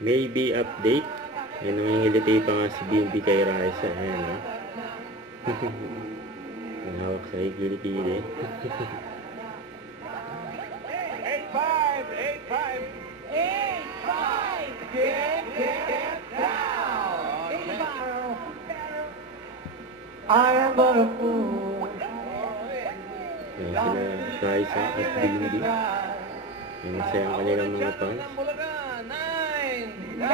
Maybe update. Yan, nangingiliti pa nga si BNB kay Raisa. Ayan, ha? Ang hawak sa kilikili. 8-5! 8-5! 8-5! Get down! I am but a fool. Ayan, sila Raisa at BNB. Yan, masaya ang kanilang mga fans. 9!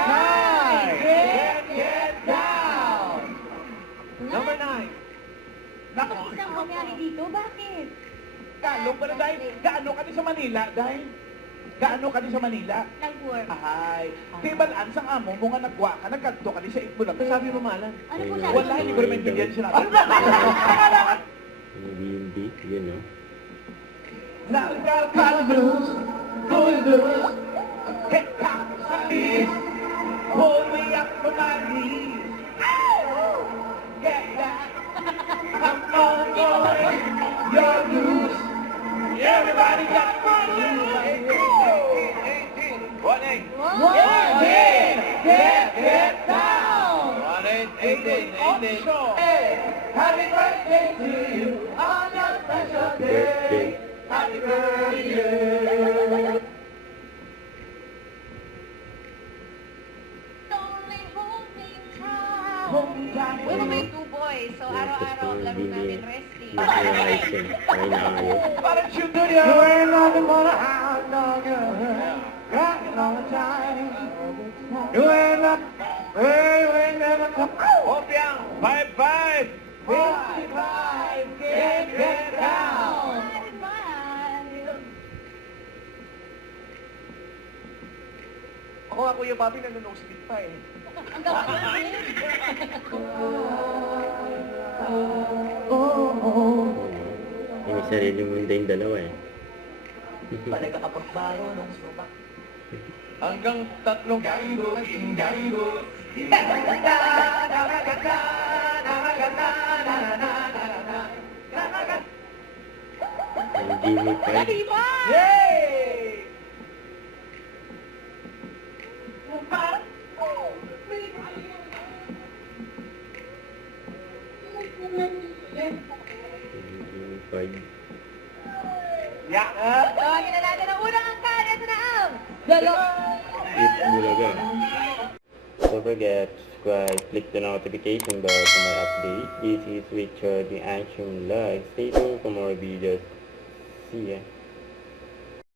Get down! Number 9. Bakit isang mangyari dito? Bakit? Gaano ka na dahil? Gaano ka din sa Manila? Dahil? Gaano ka din sa Manila? Nag-work. Ay, tibalaan sang amo mo nga nagwa ka, nagkanto ka din sa ikbo lang. Sabi mo malan. Ano po Ayun, sabi? Wala, hindi ko rin maintindihan sinabi. Yung BNB, yun, no? Now we got a kind of blues, blues, blues. Hit top sa knees, pull me up from my knees. Get that, come on, boy, you're loose. Everybody got one loose. 1-8. 1-8. Get down. 1-8. 18. Hey, happy birthday to you on your special Birthday. day. Happy birthday. Only holding tight. Holding tight. Uy, may 2 boys. So, araw-araw ang laro namin resting. Yung kay Raisa. Ay, naayos. Why don't you do your... You ain't nothing but a hound dog, rocking all the time. You ain't nothing... Hey, you ain't never come... Opiang, 5-5. 55, get down. Bye-bye. Ako, yung papi nanonospeed pa eh. Ang gawin. Yung sarili mundo yung dalawa, eh. Balik ka kapag baro ng sumak. Hanggang 3 ganggo, ganggo. Yung Jimmy Pie. Yay! Yung Jimmy Pie. Yeah. Tawagin na natin ang unang angkan. Ito na ang... Eat Bulaga. Don't forget to subscribe, click the notification bell for more updates. This is Richard, the Action Live. Stay tuned for more videos. See ya.